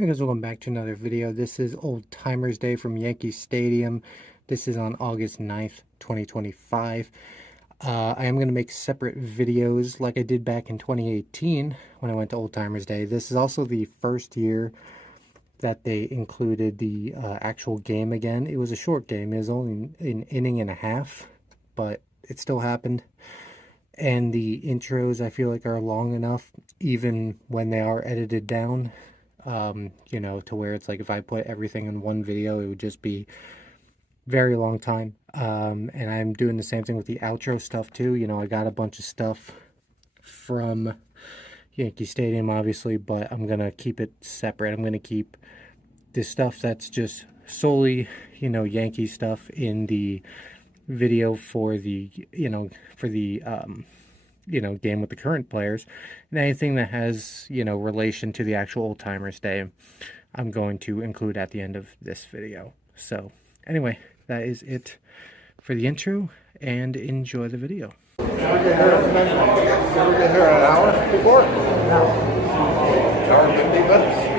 Hey guys, welcome back to another video. This is Old Timers Day from Yankee Stadium. This is on August 9th, 2025. I am going to make separate videos like I did back in 2018 when I went to Old Timers Day. This is also the first year that they included the actual game again. It was a short game. It was only an inning and a half, but it still happened. And the intros, I feel like, are long enough, even when they are edited down. To where it's like if I put everything in one video, it would just be very long time. And I'm doing the same thing with the outro stuff too. I got a bunch of stuff from Yankee Stadium, obviously, but I'm going to keep it separate. I'm going to keep this stuff that's just solely, Yankee stuff in the video for the, game with the current players, and anything that has, relation to the actual Old Timers Day, I'm going to include at the end of this video. So anyway, that is it for the intro, and enjoy the video. Did we get here an hour before? No. An hour and 15 minutes.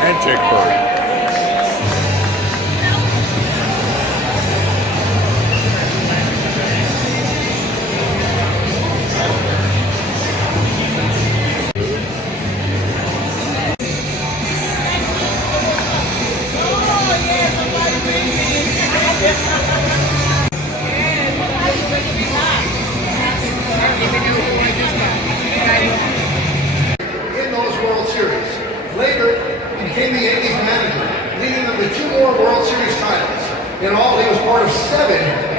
Handshake party. In those World Series. Later, he became the Yankees manager, leading them to 2 more World Series titles. In all, he was part of 7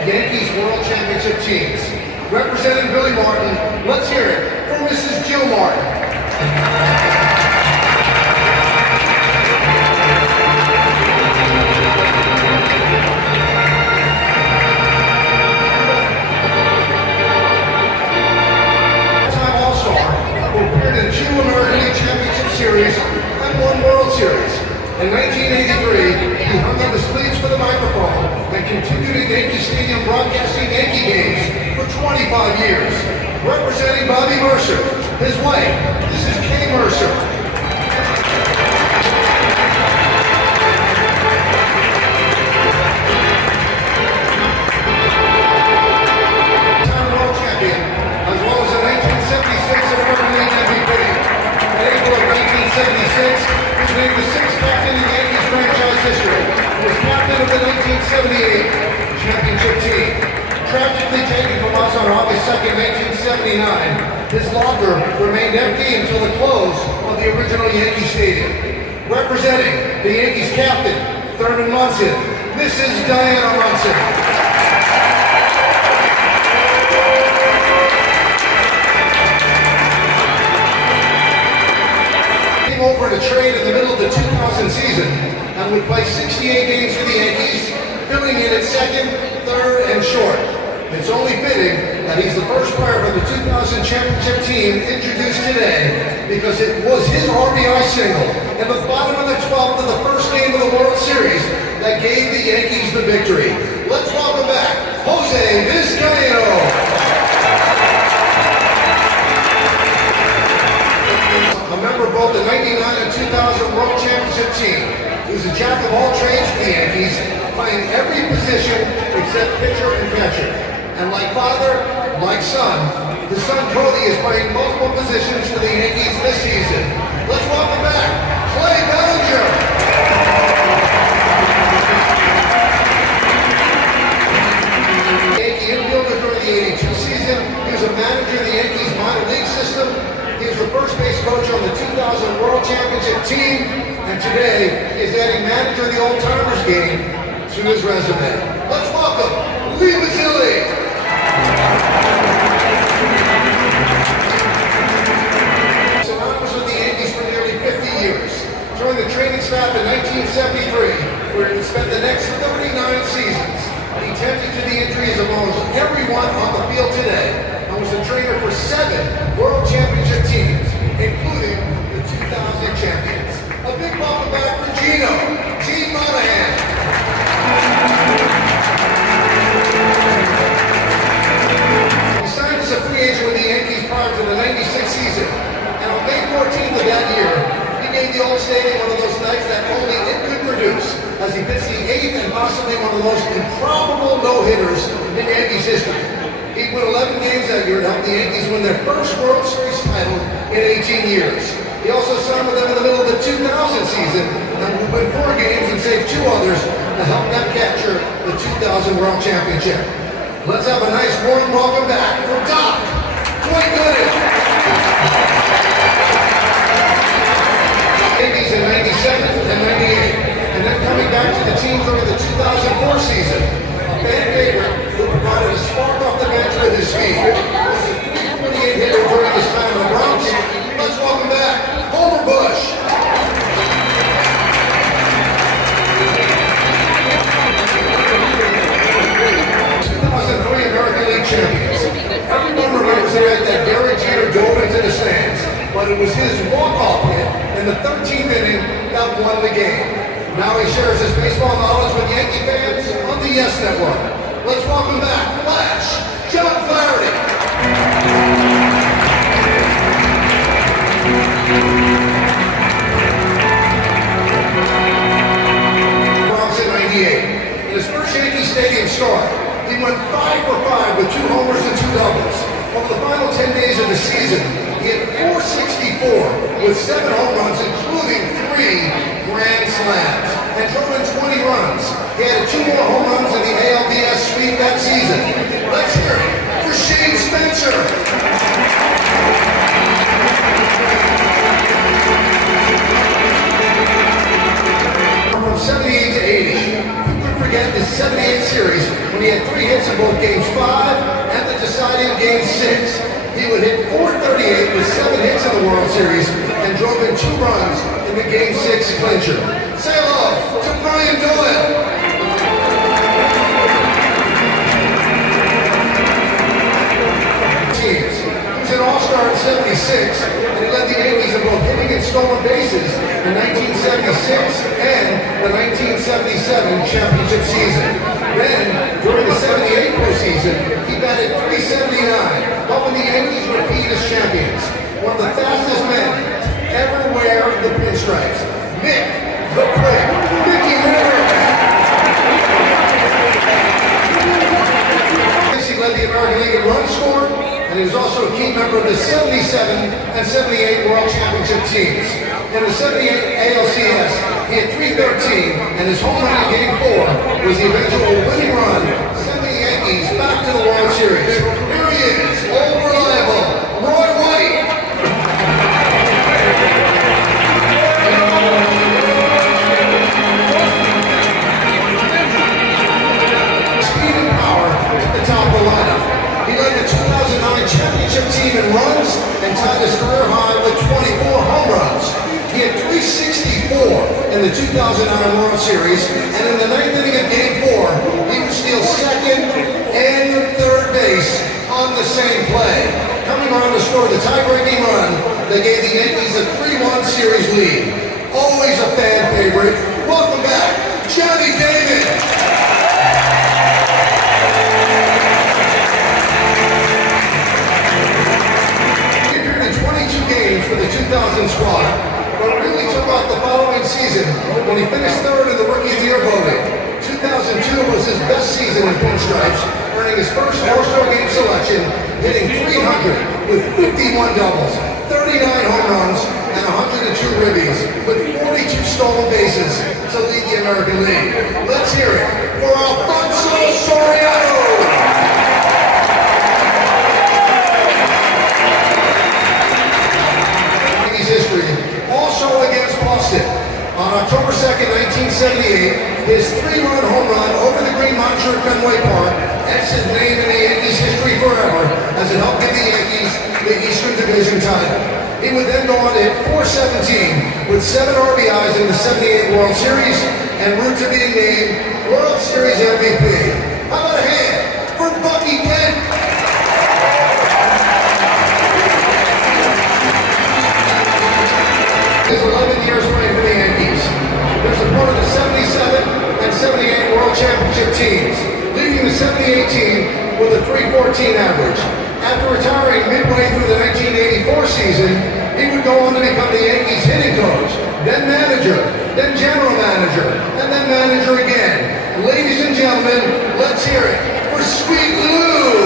Yankees World Championship teams. Representing Billy Martin, let's hear it for Mrs. Jill Martin. Series and 1 World Series. In 1983, he hung up his cleats for the microphone and continued at Yankee Stadium broadcasting Yankee games for 25 years. Representing Bobby Mercer, his wife, this is Kay Mercer. Time World Champion, as well as the 1976 American League MVP. In April of 1976, he was named the 6th captain in Yankees franchise history. He was captain of the 1978 championship team. Tragically taken from us on August 2nd, 1979, his locker remained empty until the close of the original Yankee Stadium. Representing the Yankees captain, Thurman Munson, Mrs. Diana Munson. Over in a trade in the middle of the 2000 season and would play 68 games for the Yankees, filling in at second, third, and short. It's only fitting that he's the first player from the 2000 championship team introduced today because it was his RBI single in the bottom of the 12th of the first game of the World Series that gave the Yankees the victory. Let's welcome back Jose Vizcaíno. A member of both the 99 and 2000 World Championship team. He was a jack of all trades for the Yankees, playing every position except pitcher and catcher. And like father, like son, his son Cody is playing multiple positions for the Yankees this season. Let's welcome back Clay Bellinger. Yankee infielder during the 82 game to his resume. Let's welcome Lee Mazzilli. Synonymous with the Yankees for nearly 50 years. Joined the training staff in 1973, where he spent the next 39 seasons. He tended to the injuries of almost everyone on the field today, and was a trainer for 7 World Championship teams, including the 2000 champions. A big welcome back for Gene Monahan. He signed as a free agent with the Yankees prior to the '96 season, and on May 14th of that year, he made the Old Stadium one of those nights that only it could produce, as he pitched the 8th and possibly one of the most improbable no-hitters in Yankees history. He won 11 games that year to help the Yankees win their first World Series title in 18 years. He also signed with them in the middle of the 2000 season and would win 4 games and save 2 others to help them capture the 2000 World Championship. Let's have a nice warm welcome back for Doc Gooden. Yankees in '97 and '98, and then coming back to the team during the 2004 season. A fan favorite who provided a spark off the bench with his speed. Was a 348 hitter during his time in the Bronx. Let's welcome back Homer Bush. 2003 American League champions. Everyone remembers the night that Derek Jeter dove into the stands, but it was his walk-off hit in the 13th inning that won the game. Now he shares his baseball knowledge with Yankee fans on the Yes Network. Let's welcome back Flash John Flaherty. Bronx in '98. In his first Yankee Stadium start, he went 5 for 5 with 2 homers and 2 doubles. Over the final 10 days of the season, he hit .464 with 7 home runs, including 3 grand slams, and drove in 20 runs. He had 2 more home runs in the ALDS sweep that season. Let's hear it for Shane Spencer. From 78 to 80, who could forget the '78 series when he had 3 hits in both Games 5 and the deciding Game 6. He would hit .438 with 7 hits in the World Series and drove in 2 runs in the Game 6 clincher. Say hello to Brian Doyle. He was an All-Star in '76, and he led the Yankees in both hitting and stolen bases in 1976 and the 1977 championship season. Then, during the '78 postseason, he batted .379, helping the Yankees repeat as champions. One of the fastest men to ever wear the pinstripes, Mick the Prick, Mickey Rivers. He led the American League in runs scored, and he was also a key member of the '77 and '78 World Championship teams. In the '78 ALCS, he had .313, and his home run in Game 4 was the eventual winning run, sending the Yankees back to the World Series. Here he is, old reliable, Roy White. Speed and power at the top of the lineup. He led the 2009 championship team in runs and tied his career high with 24 home runs. He had .364 in the 2009 World Series, and in the 9th inning of Game 4, he would steal second and third base on the same play. Coming on to score the tie-breaking run that gave the Yankees a 3-1 series lead. Always a fan favorite. Welcome back, Johnny David. For the 2000 squad, but really took off the following season when he finished 3rd in the Rookie of the Year voting. 2002 was his best season in pinstripes, earning his first All-Star Game selection, hitting .300 with 51 doubles, 39 home runs, and 102 ribbies, with 42 stolen bases to lead the American League. Let's hear it for Alfonso Soriano. History, also against Boston. On October 2nd, in 1978, his 3-run home run over the green monster at Fenway Park etched his name in the Yankees history forever as it helped give the Yankees the Eastern Division title. He would then go on to hit .417 with 7 RBIs in the '78 World Series and route to being named World Series MVP. How about a hand for Bucky Dent? His 11 years playing for the Yankees. They're supported the '77 and '78 World Championship teams, leading the '78 team with a .314 average. After retiring midway through the 1984 season, he would go on to become the Yankees hitting coach, then manager, then general manager, and then manager again. Ladies and gentlemen, let's hear it for Sweet Lou!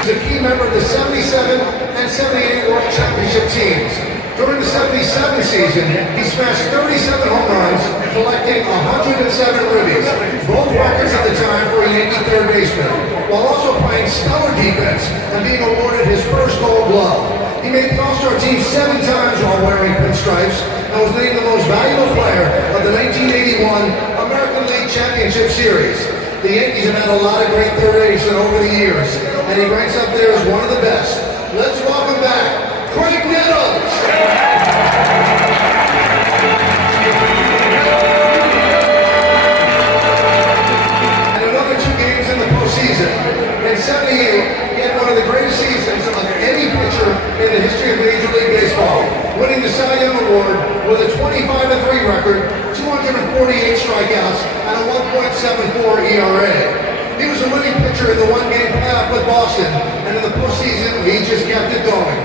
He's a key member of the '77 and '78 World Championship teams. During the '77 season, he smashed 37 home runs, collecting 107 ribbies, both records at the time for a Yankee third baseman, while also playing stellar defense and being awarded his first Gold Glove. He made the All-Star team 7 times while wearing pinstripes and was named the most valuable player of the 1981 American League Championship Series. The Yankees have had a lot of great third basemen over the years, and he ranks up there as one of the best. Let's welcome back Craig Nettles. And another 2 games in the postseason. In '78, he had one of the greatest seasons of any pitcher in the history of Major League Baseball, winning the Cy Young Award with a 25-3 record, 248 strikeouts, and a 1.74 ERA. He was a winning pitcher in the 1-game playoff with Boston, and in the postseason, he just kept it going,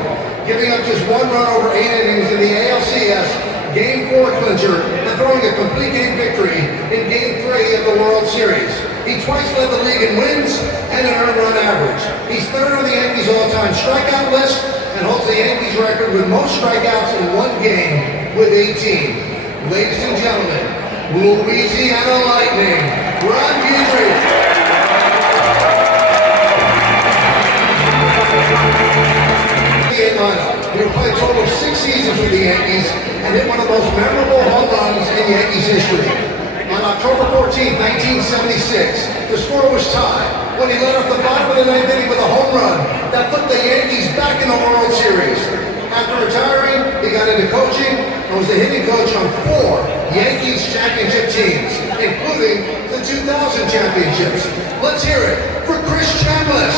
giving up just 1 run over 8 innings in the ALCS Game 4 clincher and throwing a complete game victory in Game 3 of the World Series. He twice led the league in wins and an earned run average. He's 3rd on the Yankees all-time strikeout list and holds the Yankees record with most strikeouts in 1 game with 18. Ladies and gentlemen, Louisiana Lightning, Ron Guidry. He would play a total of 6 seasons with the Yankees and hit one of the most memorable home runs in Yankees history. On October 14, 1976, the score was tied when he led off the bottom of the 9th inning with a home run that put the Yankees back in the World Series. After retiring, he got into coaching and was the hitting coach on 4 Yankees championship teams, including the 2000 championships. Let's hear it for Chris Chambliss.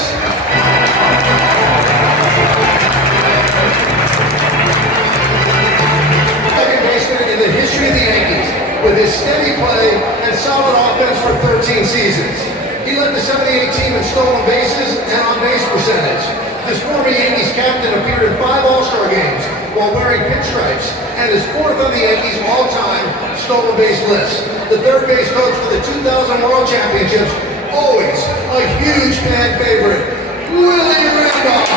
Second baseman in the history of the Yankees, with his steady play and solid offense for 13 seasons. He led the '78 team in stolen bases and on-base percentage. This former Yankees captain appeared in 5 All-Star games while wearing pinstripes and is 4th on the Yankees' all-time stolen base list. The third base coach for the 2000 World Championships, always a huge fan favorite, Willie Randolph.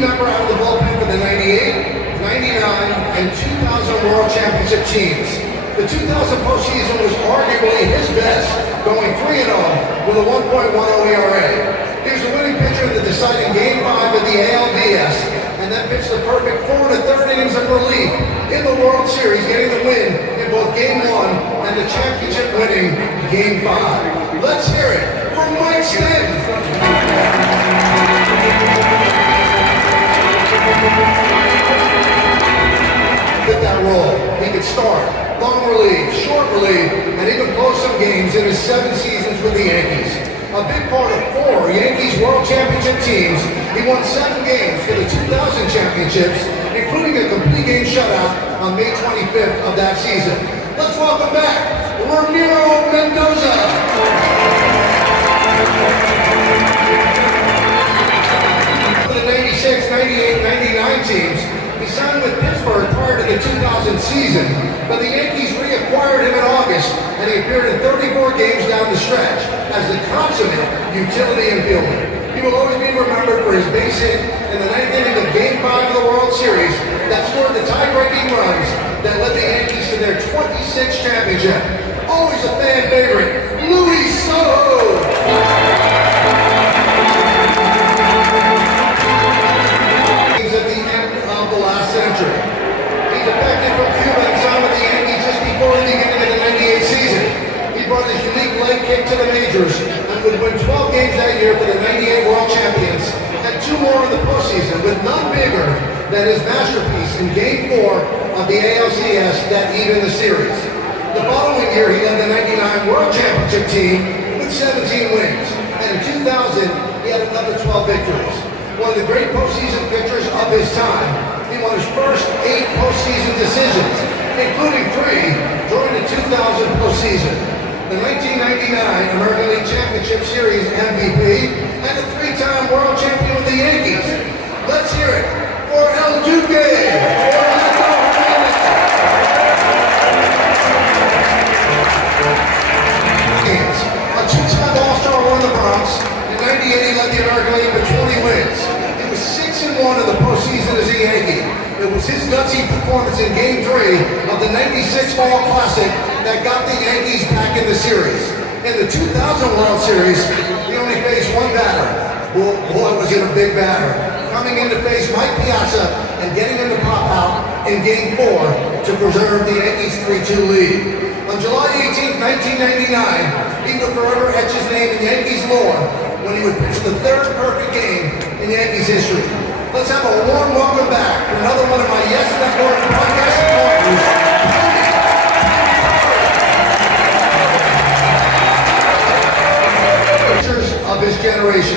Member out of the bullpen for the '98, '99, and 2000 World Championship teams. The 2000 postseason was arguably his best, going 3-0 with a 1.10 ERA. He was the winning pitcher in the deciding Game 5 of the ALDS, and then pitched the perfect 4 1/3 innings of relief in the World Series, getting the win in both Game 1 and the championship-winning Game 5. Let's hear it for Mike Stanton. With that role, he could start, long relief, short relief, and even close some games in his 7 seasons with the Yankees. A big part of 4 Yankees World Championship teams, he won 7 games for the 2000 championships, including a complete game shutout on May 25th of that season. Let's welcome back Ramiro Mendoza. The 96, 98, 99 teams. He signed with Pittsburgh prior to the 2000 season, but the Yankees reacquired him in August, and he appeared in 34 games down the stretch as the consummate utility infielder. He will always be remembered for his base hit in the 9th inning of Game 5 of the World Series that scored the tie-breaking runs that led the Yankees to their 26th championship. Always a fan favorite, Luis Sojo. year for the '98 World Champions, and 2 more in the postseason, with none bigger than his masterpiece in Game 4 of the ALCS that evened the series. The following year, he led the '99 World Championship team with 17 wins, and in 2000, he had another 12 victories. One of the great postseason pitchers of his time, he won his first 8 postseason decisions, including 3 during the 2000 postseason. The 1999 American League Championship Series MVP, and a 3-time world champion with the Yankees. Let's hear it for El Duque! A 2-time All-Star won the Bronx. In '98, he led the American League with 20 wins. He was 6-1 in the postseason as a Yankee. It was his gutsy performance in Game 3 of the '96 Fall Classic that got the Yankees back in the series. In the 2000 World Series, he only faced one batter. Boy, was it a big batter. Coming in to face Mike Piazza and getting him to pop out in Game 4 to preserve the Yankees' 3-2 lead. On July 18, 1999, he would forever etch his name in Yankees lore when he would pitch the 3rd perfect game in Yankees history. Let's have a warm welcome back to another one of my Yes Network broadcasting partners, of his generation.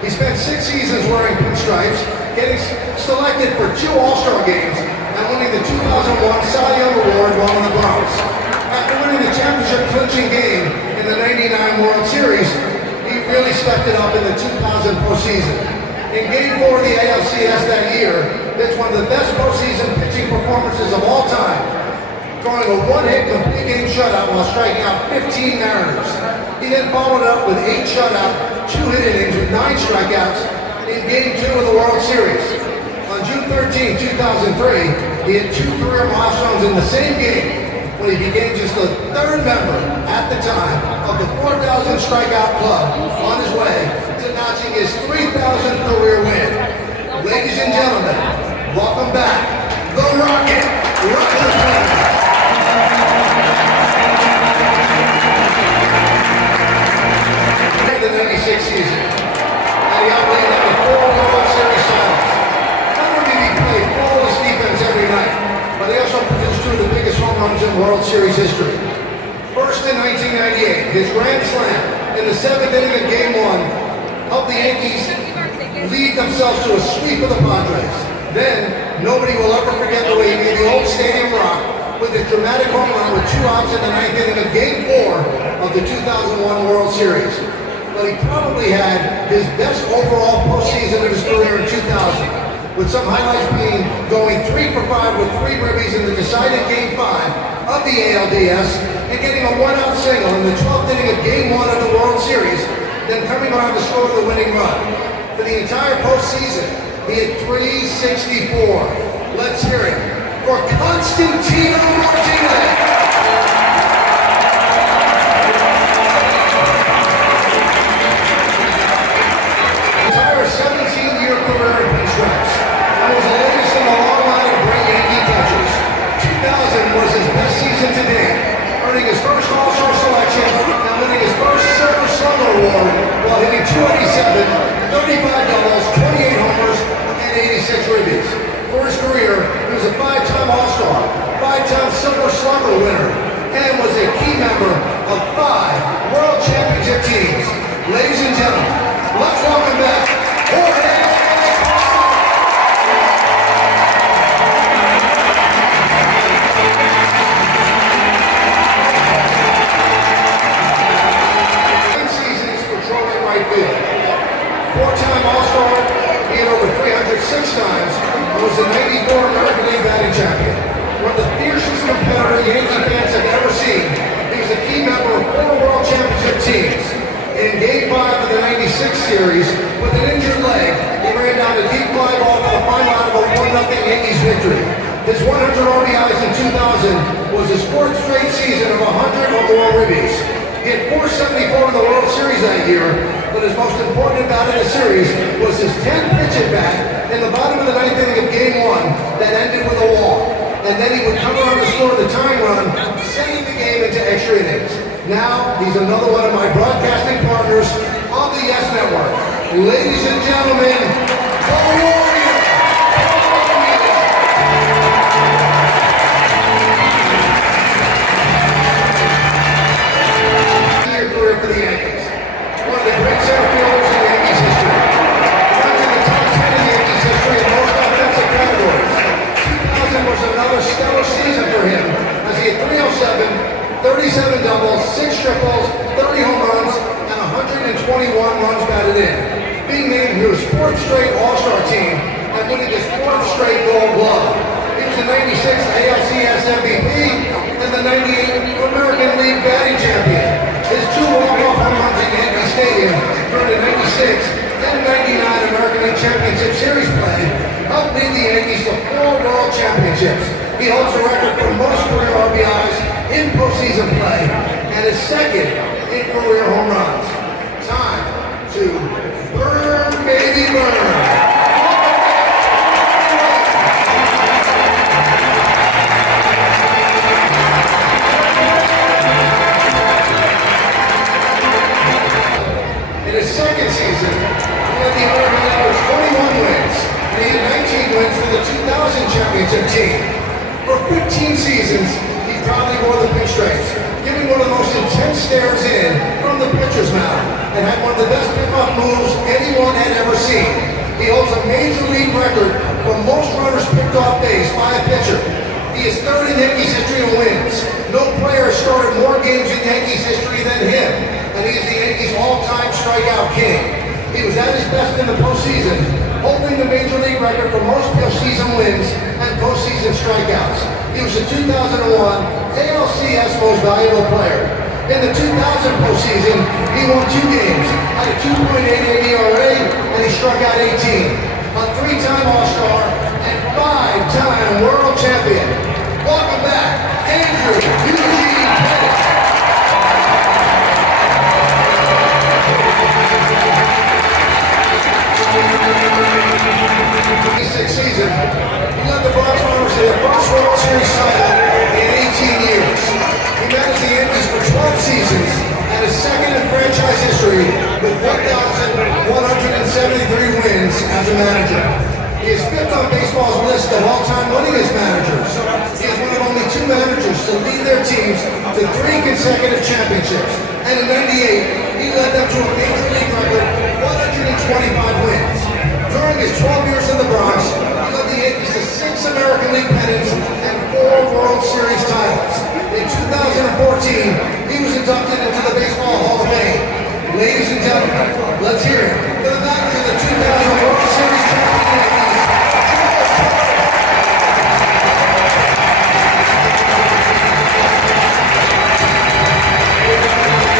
He spent 6 seasons wearing pinstripes, getting selected for 2 All-Star games, and winning the 2001 Cy Young Award while in the Bronx. After winning the championship clinching game in the '99 World Series, he really stepped it up in the 2000 postseason. In Game 4 of the ALCS that year, it's one of the best postseason pitching performances of all time, throwing a 1-hit complete game shutout while striking out 15 Mariners. He then followed up with 8 shutout, 2-hit innings with 9 strikeouts in Game 2 of the World Series. On June 13, 2003, he hit 2 career milestones in the same game when he became just the 3rd member at the time of the 4,000 strikeout club on his way to notching his 3,000th career win. Ladies and gentlemen, welcome back, the Rocket, Roger Clemens. The '96 season, and he outlaid them with 4 World Series titles. Not only did he play flawless defense every night, but he also produced 2 of the biggest home runs in World Series history. First in 1998, his grand slam in the 7th inning of Game 1 helped the Yankees lead themselves to a sweep of the Padres. Then, nobody will ever forget the way he made the old stadium rock with his dramatic home run with 2 outs in the 9th inning of Game 4 of the 2001 World Series. But he probably had his best overall postseason of his career in 2000, with some highlights being going 3 for 5 with 3 ribbies in the decided Game 5 of the ALDS, and getting a 1-out single in the 12th inning of Game 1 of the World Series, then coming around to score the winning run. For the entire postseason, he hit .364. Let's hear it for Constantino Martinez. Entire 17-year career in pinstripes, and was the latest in a long line of great Yankee catchers. 2000 was his best season to date, earning his first All-Star selection and winning his first Silver Slugger Award while hitting .287, 35 doubles, 28 homers, and 86 ribbies. For his career, he was a 5-time All-Star, 5-time Silver Slugger winner, and was a key member of 5 World Championship teams. Ladies and gentlemen, let's welcome back Jorge. Seasons patrolling right field. 4-time All-Star, he hit over 306 times, and was the '94 American League batting champion. One of the fiercest competitors Yankee fans have ever seen. He was a key member of 4 World Championship teams. In Game 5 of the '96 series, with an injured leg, he ran down a deep fly ball for the final out of a 1-0 Yankees victory. His 100 RBIs in 2000 was his 4th straight season of 100 or more ribbies. He had .474 in the World Series that year, but his most important at bat in the series was his 10th pitch at bat in the bottom of the 9th inning of Game 1 that ended with a walk. And then he would come around to score the tying run, sending the game into extra innings. Now, he's another one of my broadcasting partners on the ALCS Network. Ladies and gentlemen, the Warrior. Career for the Yankees. One of the great center fielders in Yankees history. Ranked in the top 10 in Yankees history in most offensive categories. 2000 was another stellar season for him as he had 307, 37 doubles, 6 triples, 30 home runs, and 121 runs batted in. Being named to his 4th straight All-Star team and winning his 4th straight Gold Glove. He was the 96 ALCS MVP and the 98 American League batting champion. His 2 walk-off home runs at Yankee Stadium during the 96 and 99 American League Championship Series play helped lead the Yankees to 4 World Championships. He holds the record for most career RBIs in postseason play and is 2nd in career home runs. Time to burn, baby, burn. In his 2nd season, he led the American League with 21 wins, and he had 19 wins for the 2000 championship team. For 15 seasons, he proudly wore the pinstripes, giving one of the most intense stares in from the pitcher's mouth, and had one of the best pickoff moves anyone had ever seen. He holds a major league record for most runners picked off base by a pitcher. He is 3rd in Yankees history in wins. No player has started more games in Yankees history than him, and he is the Yankees' all-time strikeout king. He was at his best in the postseason, holding the major league record for most postseason wins and postseason strikeouts. He was the 2001 ALCS Most Valuable Player. In the 2000 postseason, he won 2 games, had a 2.88 ERA, and he struck out 18. A 3-time All-Star and 5-time World Champion. Welcome back, Andrew Eugene Pettit. Season, he led the Bronx Bombers to their first World Series title in 18 years. He managed the Yankees for 12 seasons and is 2nd in franchise history with 1,173 wins as a manager. He is 5th on baseball's list of all-time winningest managers. He is one of only 2 managers to lead their teams to 3 consecutive championships. And in '98, he led them to a major league record 125 wins. During his 12 years in the Bronx, he led the Yankees to 6 American League pennants and 4 World Series titles. In 2014, he was inducted into the Baseball Hall of Fame. Ladies and gentlemen, let's hear it for the manager of the 2000 World Series champion Yankees.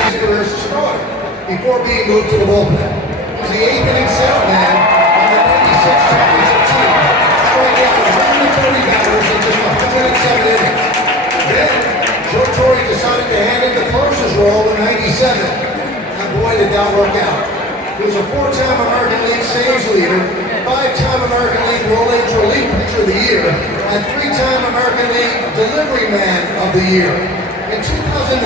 His career started before being moved to the bullpen. He was the 8th inning setup man on the 96 championship team, striking out 130 batters in just 107 innings. Then, Joe Torre decided to hand him the closer's role in '97, and boy, did that work out. He was a 4-time American League saves leader, 5-time American League Roll-Age Relief Pitcher of the Year, and 3-time American League Delivery Man of the Year. In 2009,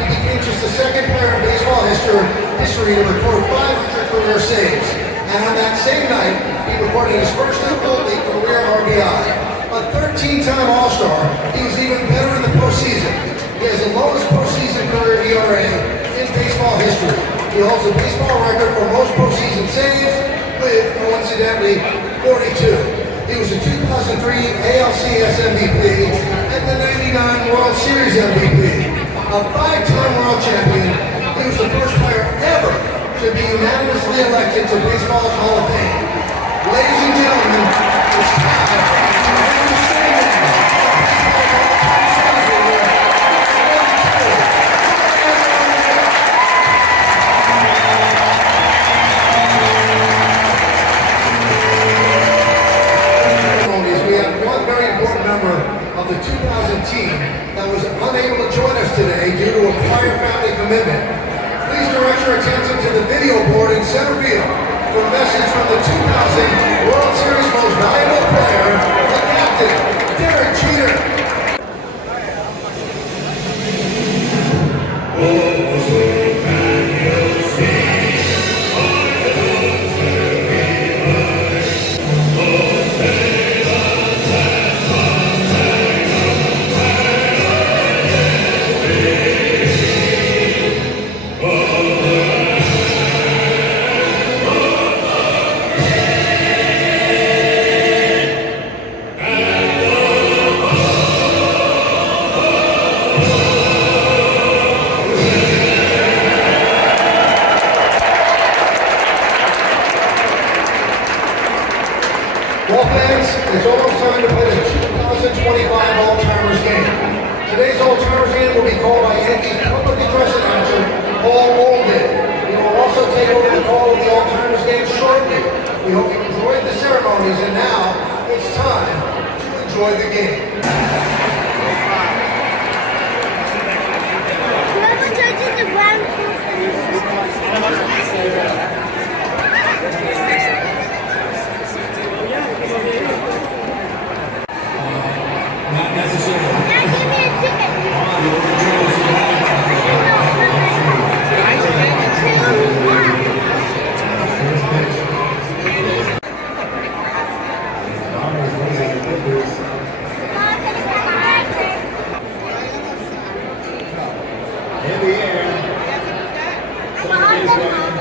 he became just the 2nd player in baseball history to record 500 career saves. And on that same night, he recorded his first Old League career RBI. A 13-time All-Star, he was even better in the postseason. He has the lowest postseason career ERA in baseball history. He holds the baseball record for most postseason saves with, coincidentally, 42. He was the 2003 ALCS MVP and the '99 World Series MVP. A 5-time world champion, he was the first player ever to be unanimously elected to baseball's Hall of Fame. Ladies and gentlemen, it's time. Of the 2000 team that was unable to join us today due to a prior family commitment. Please direct your attention to the video board in center field for a message from the 2000 World Series Most Valuable Player, the captain, Derek Jeter. Well, fans, it's almost time to play the 2025 All-Timers game. Today's All-Timers game will be called by Yankees public address announcer Paul Alden. He will also take over the call of the All-Timers game shortly. We hope you enjoyed the ceremonies, and now it's time to enjoy the game. Whoever touches the ground Not necessarily. Now give me a ticket. In the air. Second base running.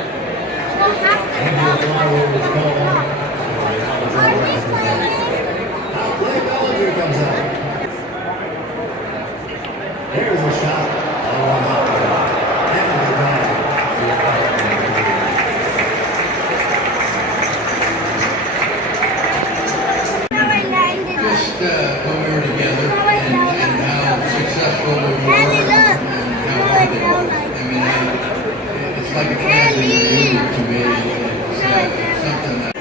And the flyer is going. Now Blake Bellinger comes out. Here's the shot. Oh, out there. And the drive. Just when we were together and how successful we were and how humble. I mean, it's like a family reunion to me. It's something that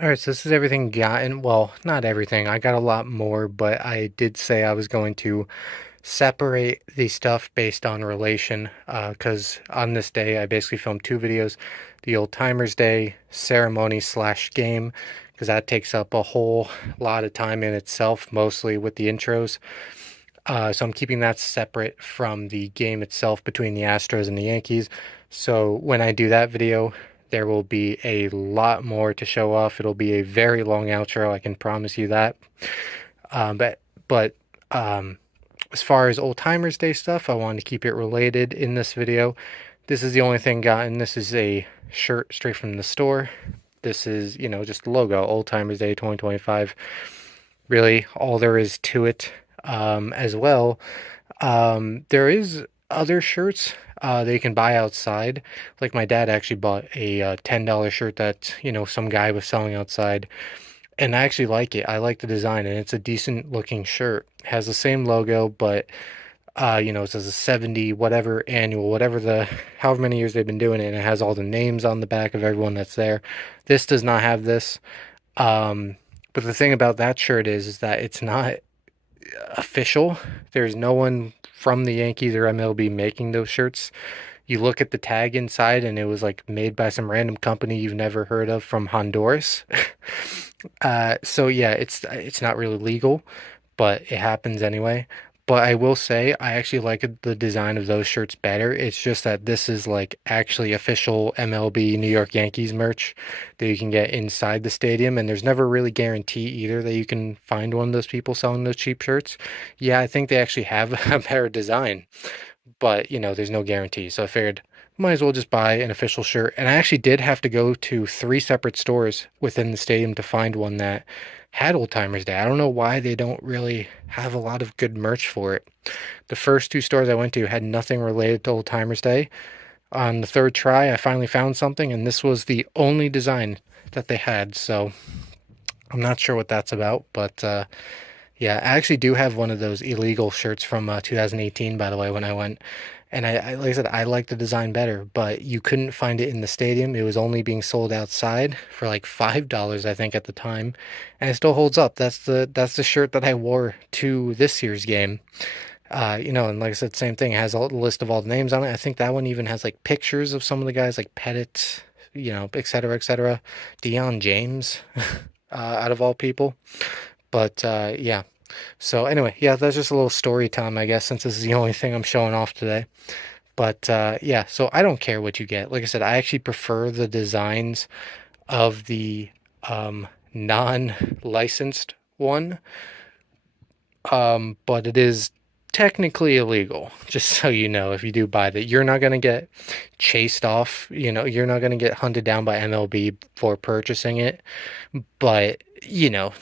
Alright, so this is everything gotten. Well, not everything. I got a lot more, but I did say I was going to separate the stuff based on relation, because on this day I basically filmed two videos: the Old Timers Day ceremony slash game, because that takes up a whole lot of time in itself, mostly with the intros. So I'm keeping that separate from the game itself between the Astros and the Yankees. So when I do that video, there will be a lot more to show off. It'll be a very long outro, I can promise you that. But as far as Old Timers Day stuff, I wanted to keep it related in this video. This is the only thing gotten. This is a shirt straight from the store. This is, you know, just the logo, Old Timers Day 2025. Really, all there is to it. As well, there is other shirts that you can buy outside. Like my dad actually bought a $10 shirt that, you know, some guy was selling outside. And I actually like it. I like the design, and it's a decent looking shirt. It has the same logo, but you know, it says a 70 whatever annual, whatever the however many years they've been doing it, and it has all the names on the back of everyone that's there. This does not have this. Um, but the thing about that shirt is that it's not official. There's no one from the Yankees or MLB making those shirts. You look at the tag inside, and it was like made by some random company you've never heard of from Honduras. So yeah, it's not really legal, but it happens anyway. But I will say I actually like the design of those shirts better. It's just that this is like actually official MLB New York Yankees merch that you can get inside the stadium, and there's never really guarantee either that you can find one of those people selling those cheap shirts. Yeah, I think they actually have a better design, but you know, there's no guarantee. So I figured might as well just buy an official shirt. And I actually did have to go to three separate stores within the stadium to find one that had Old Timers Day. I don't know why they don't really have a lot of good merch for it. The first two stores I went to had nothing related to Old Timers Day. On the third try, I finally found something, and this was the only design that they had. So I'm not sure what that's about, but yeah, I actually do have one of those illegal shirts from 2018, by the way, when I went. And like I said, I like the design better, but you couldn't find it in the stadium. It was only being sold outside for like $5, I think, at the time, and it still holds up. That's the shirt that I wore to this year's game. You know, and like I said, same thing. It has all the list of all the names on it. I think that one even has like pictures of some of the guys, like Pettit, you know, et cetera, et cetera. Deion James, out of all people. But yeah. So anyway, yeah, that's just a little story time, I guess, since this is the only thing I'm showing off today. But yeah, so I don't care what you get. Like I said, I actually prefer the designs of the non-licensed one. But it is technically illegal, just so you know, if you do buy that. You're not gonna get chased off, you know, you're not gonna get hunted down by MLB for purchasing it. But, you know,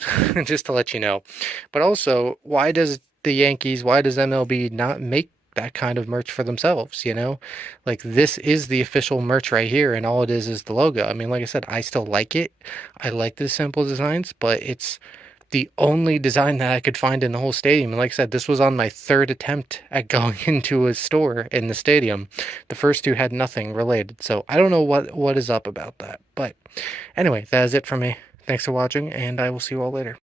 just to let you know. But also, why does MLB not make that kind of merch for themselves, you know? Like, this is the official merch right here, and all it is the logo. I mean, like I said, I still like it. I like the simple designs, but it's the only design that I could find in the whole stadium. And like I said, this was on my third attempt at going into a store in the stadium. The first two had nothing related. So I don't know what is up about that. But anyway, that is it for me. Thanks for watching, and I will see you all later.